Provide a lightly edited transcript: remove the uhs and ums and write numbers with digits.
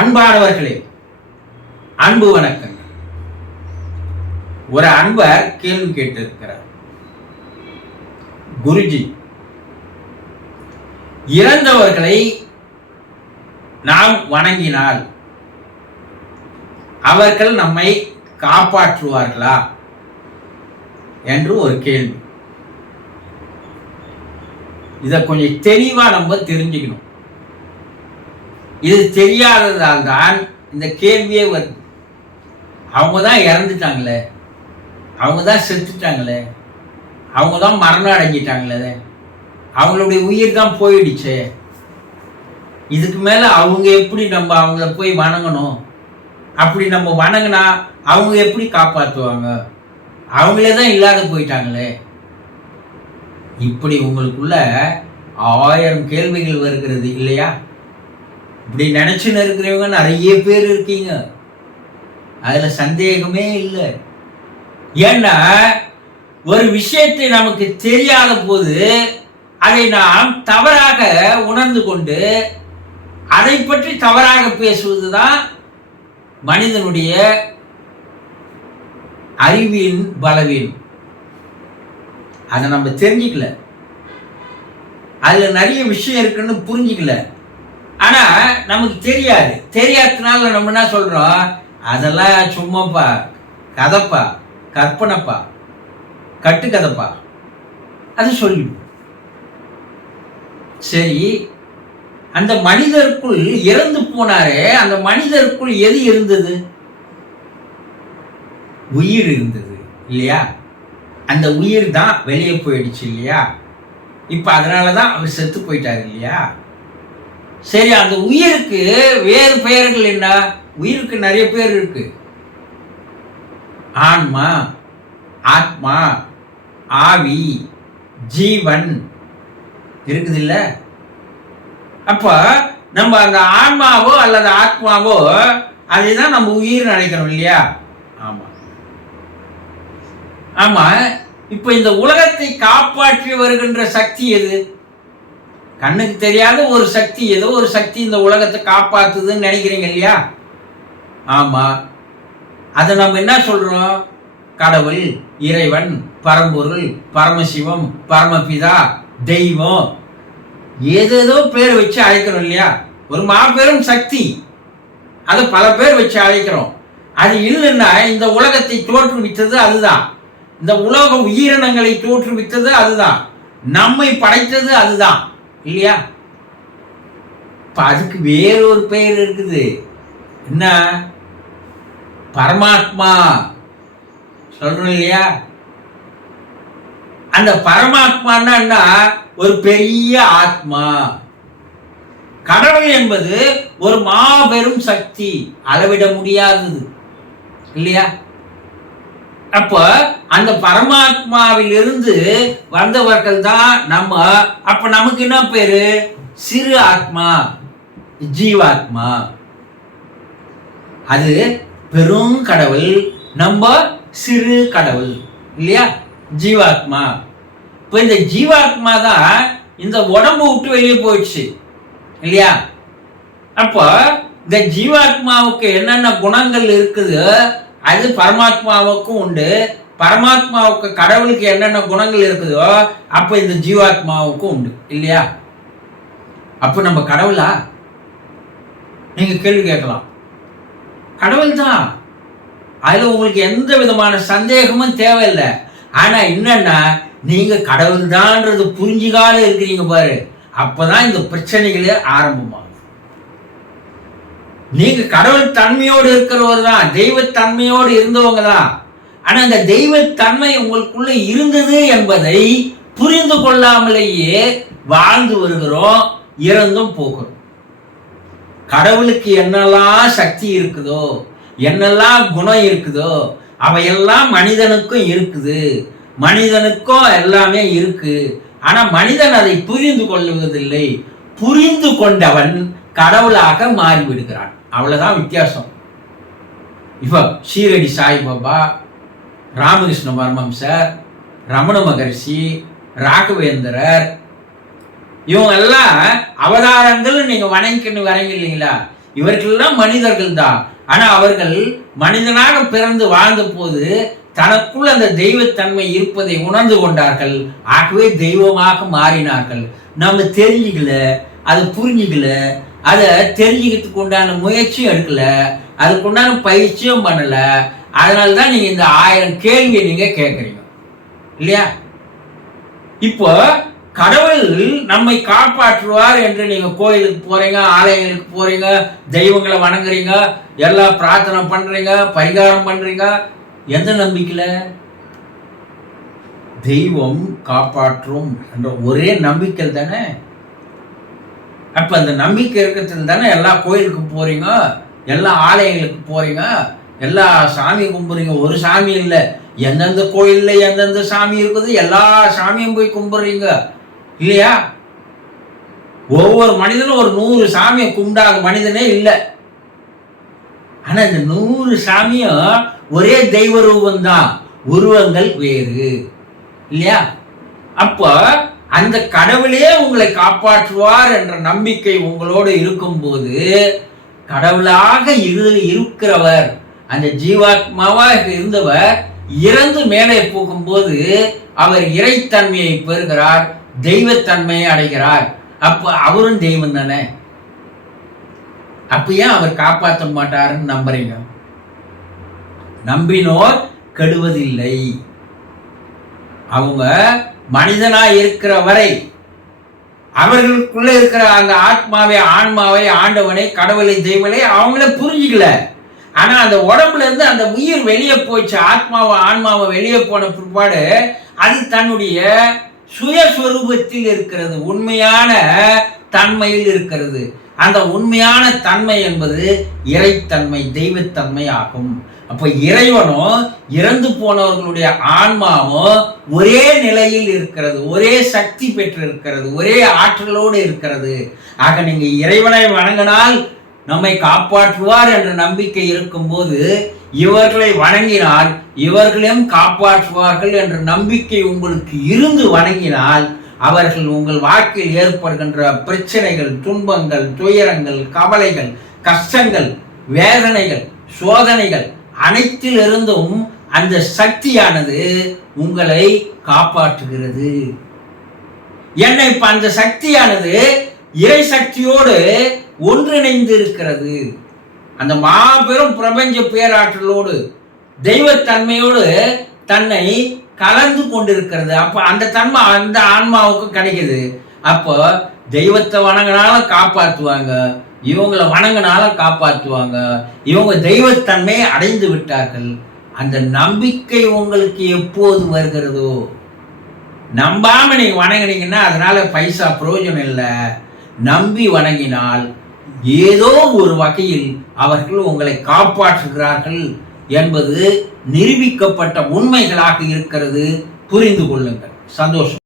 அன்பானவர்களே, அன்பு வணக்கம். ஒரு அன்பர் கேள்வி கேட்டிருக்கிறார். குருஜி, இறந்தவர்களை நாம் வணங்கினால் அவர்கள் நம்மை காப்பாற்றுவார்களா என்று ஒரு கேள்வி. இதை கொஞ்சம் தெளிவா நம்ம தெரிஞ்சுக்கணும். இது தெரியாததால் தான் இந்த கேள்வியே வருது. அவங்க தான் இறந்துட்டாங்களே, அவங்க தான் செத்துட்டாங்களே, அவங்க தான் மரணம் அடைஞ்சிட்டாங்களே, அவங்களுடைய உயிர் தான் போயிடுச்சே, இதுக்கு மேலே அவங்க எப்படி நம்ம அவங்கள போய் வணங்கணும்? அப்படி நம்ம வணங்கினா அவங்க எப்படி காப்பாற்றுவாங்க? அவங்களே தான் இல்லாத போயிட்டாங்களே. இப்படி உங்களுக்குள்ள 1000 கேள்விகள் வருகிறது இல்லையா? இப்படி நினைச்சுன்னு இருக்கிறவங்க நிறைய பேர் இருக்கீங்க, அதுல சந்தேகமே இல்லை. ஏன்னா ஒரு விஷயத்தை நமக்கு தெரியாத போது அதை நாம் தவறாக உணர்ந்து கொண்டு அதை பற்றி தவறாக பேசுவதுதான் மனிதனுடைய அறிவின் பலவீனம். அதை நம்ம தெரிஞ்சுக்கல, அதுல நிறைய விஷயம் இருக்குன்னு புரிஞ்சுக்கல. ஆனா நமக்கு தெரியாததுனால நம்ம என்ன சொல்றோம்? அதெல்லாம் சும்மாப்பா, கதைப்பா, கற்பனைப்பா, கட்டுக்கதைப்பா, அது சொல்லிடும். சரி, அந்த மனிதருக்குள் இறந்து போனாரே, அந்த மனிதருக்குள் எது இருந்தது? உயிர் இருந்தது இல்லையா? அந்த உயிர் தான் வெளியே போயிடுச்சு இல்லையா? இப்ப அதனாலதான் அவர் செத்து போயிட்டாரு இல்லையா? சரி, அந்த உயிருக்கு வேறு பெயர்கள் என்ன? உயிருக்கு நிறைய பேர் இருக்கு. ஆன்மா, ஆத்மா, ஆவி, ஜீவன் இருக்குது இல்ல? அப்ப நம்ம அந்த ஆன்மாவோ அல்லது ஆத்மாவோ அதுதான் நம்ம உயிர் நினைக்கிறோம் இல்லையா? ஆமா ஆமா. இப்ப இந்த உலகத்தை காப்பாற்றி வருகின்ற சக்தி எது? கண்ணுக்கு தெரியாத ஒரு சக்தி, ஏதோ ஒரு சக்தி இந்த உலகத்தை காப்பாத்துதுன்னு நினைக்கிறீங்க இல்லையா? ஆமா. அதை நம்ம என்ன சொல்றோம்? கடவுள், இறைவன், பரம்பொருள், பரமசிவம், பரமபிதா, தெய்வம், ஏதேதோ பேர் வச்சு அழைக்கிறோம் இல்லையா? ஒரு மாபெரும் சக்தி, அதை பல பேர் வச்சு அழைக்கிறோம். அது இல்லைன்னா இந்த உலகத்தை தோற்றுவித்தது அதுதான், இந்த உலக உயிரினங்களை தோற்றுவித்தது அதுதான், நம்மை படைத்தது அதுதான் இல்லையா? அதுக்கு வேறொரு பெயர் இருக்குது. என்ன? பரமாத்மா சொல்றோம் இல்லையா? அந்த பரமாத்மான்னா என்ன? ஒரு பெரிய ஆத்மா. கடவுள் என்பது ஒரு மாபெரும் சக்தி, அளவிட முடியாதது இல்லையா? அப்ப அந்த பரமாத்மாவில் இருந்து வந்தவர்கள் தான் நம்ம. அப்ப நமக்கு என்ன பேரு? சிறு ஆத்மா, ஜீவாத்மா. அது பெரும் கடவுள், நம்ம சிறு கடவுள் இல்லையா? ஜீவாத்மா. இப்ப இந்த ஜீவாத்மா தான் இந்த உடம்பு விட்டு வெளியே போயிடுச்சு இல்லையா? அப்ப இந்த ஜீவாத்மாவுக்கு என்னென்ன குணங்கள் இருக்குது அது பரமாத்மாவுக்கும் உண்டு. பரமாத்மாவுக்கு, கடவுளுக்கு என்னென்ன குணங்கள் இருக்குதோ அப்ப இந்த ஜீவாத்மாவுக்கும் உண்டு இல்லையா? அப்ப நம்ம கடவுளா? நீங்க கேள்வி கேட்கலாம். கடவுள் தான், அதுல உங்களுக்கு எந்த விதமான சந்தேகமும் தேவையில்லை. ஆனா என்னன்னா, நீங்க கடவுள் தான்ன்றது புரிஞ்சுக்காத இருக்கிறீங்க பாரு, அப்பதான் இந்த பிரச்சனைகளே ஆரம்பமாகும். நீங்க கடவுள் தன்மையோடு இருக்கிறவர் தான், தெய்வத்தன்மையோடு இருந்தவங்க தான். ஆனா அந்த தெய்வத்தன்மை உங்களுக்குள்ள இருந்தது என்பதை புரிந்து கொள்ளாமலேயே வாழ்ந்து வருகிறோம், இறந்தும் போகிறோம். கடவுளுக்கு என்னெல்லாம் சக்தி இருக்குதோ, என்னெல்லாம் குணம் இருக்குதோ அவையெல்லாம் மனிதனுக்கும் இருக்குது. மனிதனுக்கும் எல்லாமே இருக்கு. ஆனா மனிதன் அதை புரிந்து கொள்வதில்லை. புரிந்து கொண்டவன் கடவுளாக மாறிவிடுகிறான். அவ்வளவுதான் வித்தியாசம். இப்ப ஷீரடி சாய்பாபா, ராமகிருஷ்ண பரமஹம்சர், ரமண மகரிஷி, ராகவேந்திரர், இவங்க எல்லாம் அவதாரங்கள் நீங்க வணங்கின்னு வரீங்க இல்லைங்களா? இவர்கள்லாம் மனிதர்கள் தான். ஆனா அவர்கள் மனிதனாக பிறந்து வாழ்ந்த போது தனக்குள் அந்த தெய்வத்தன்மை இருப்பதை உணர்ந்து கொண்டார்கள். ஆகவே தெய்வமாக மாறினார்கள். நம்ம தெரிஞ்சுக்கல, அதை புரிஞ்சுக்கல, அதை தெரிஞ்சுக்கிறதுக்கு உண்டான முயற்சியும் எடுக்கல, அதுக்கு உண்டான பயிற்சியும் பண்ணல. அதனால்தான் நீங்க இந்த 1000 கேள்வியை நீங்க கேட்கறீங்க இல்லையா? இப்போ கடவுள் நம்மை காப்பாற்றுவார் என்று நீங்க கோயிலுக்கு போறீங்க, ஆலயங்களுக்கு போறீங்க, தெய்வங்களை வணங்குறீங்க, எல்லா பிரார்த்தனை பண்றீங்க, பரிகாரம் பண்றீங்க. எந்த நம்பிக்கையில? தெய்வம் காப்பாற்றும் என்ற ஒரே நம்பிக்கை தானே. அப்ப அந்த நம்பிக்கை இருக்கிறதுல தானே எல்லா கோயிலுக்கு போறீங்க, எல்லா ஆலயங்களுக்கு போறீங்க, எல்லா சாமி கும்பிடுறீங்க. ஒரு சாமி இல்லை, எந்தெந்த கோயில்ல எந்தெந்த சாமி இருக்குது எல்லா சாமியும் போய் கும்பிடுறீங்க இல்லையா? ஒவ்வொரு மனிதனும் ஒரு 100 சாமியை கும்பிடாத மனிதனே இல்லை. ஆனா இந்த 100 சாமியும் ஒரே தெய்வ ரூபம் தான், உருவங்கள் வேறு இல்லையா? அப்ப அந்த கடவுளே உங்களை காப்பாற்றுவார் என்ற நம்பிக்கை உங்களோடு இருக்கும்போது, கடவுளாக இருக்கிறவர், அந்த ஜீவாத்மாவாக இருந்தவர் இறந்து மேலே போகும்போது அவர் இறைத்தன்மையை பெறுகிறார், தெய்வத்தன்மையை அடைகிறார். அப்ப அவரும் தெய்வம் தானே. அப்ப ஏன் அவர் காப்பாற்ற மாட்டாருன்னு நம்புறீங்க? நம்பினோர் கெடுவதில்லை. அவங்க மனிதனா இருக்கிற வரை அவர்களுக்குள்ள இருக்கிற அந்த ஆன்மாவை ஆண்டவனை கடவுளை தெய்வலை அவங்கள புரிஞ்சுக்கல. ஆனா அந்த உடம்புல இருந்து அந்த உயிர் வெளியே போச்சு, ஆன்மாவை வெளியே போன பிற்பாடு அது தன்னுடைய சுயஸ்வரூபத்தில் இருக்கிறது, உண்மையான தன்மையில் இருக்கிறது. அந்த உண்மையான தன்மை என்பது இறைத்தன்மை, தெய்வத்தன்மை ஆகும். அப்ப இறைவனும் இறந்து போனவர்களுடைய ஆன்மாவும் ஒரே நிலையில் இருக்கிறது, ஒரே சக்தி பெற்றிருக்கிறது, ஒரே ஆற்றலோடு இருக்கிறது. ஆக நீங்க இறைவனை வணங்கினால் நம்மை காப்பாற்றுவார் என்ற நம்பிக்கை இருக்கும்போது, இவர்களை வணங்கினால் இவர்களையும் காப்பாற்றுவார்கள் என்ற நம்பிக்கை உங்களுக்கு இருந்து வணங்கினால், அவர்கள் உங்கள் வாழ்க்கையில் ஏற்படுகின்ற பிரச்சனைகள், துன்பங்கள், துயரங்கள், கவலைகள், கஷ்டங்கள், வேதனைகள், சோதனைகள் அனைத்திலிருந்தும் அந்த சக்தியானது உங்களை காப்பாற்றுகிறது. ஏன்னா இப்ப அந்த சக்தியானது இறை சக்தியோடு ஒன்றிணைந்து இருக்கிறது. அந்த மாபெரும் பிரபஞ்ச பேராற்றலோடு தெய்வத்தன்மையோடு தன்னை கலந்து கொண்டிருக்கிறது. அப்ப அந்த தன்மை அந்த ஆன்மாவுக்கு கிடைக்குது. அப்போ தெய்வத்தை வணங்கினாலும் காப்பாற்றுவாங்க, இவங்களை வணங்கினாலும் காப்பாற்றுவாங்க. இவங்க தெய்வத்தன்மையை அடைந்து விட்டார்கள். அந்த நம்பிக்கை உங்களுக்கு எப்போது வருகிறதோ, நம்பாம நீங்க வணங்கினீங்கன்னா அதனால பைசா பிரயோஜனம் இல்லை. நம்பி வணங்கினால் ஏதோ ஒரு வகையில் அவர்கள் உங்களை காப்பாற்றுகிறார்கள் என்பது நிரூபிக்கப்பட்ட உண்மைகளாக இருக்கிறது. புரிந்து கொள்ளுங்கள். சந்தோஷம்.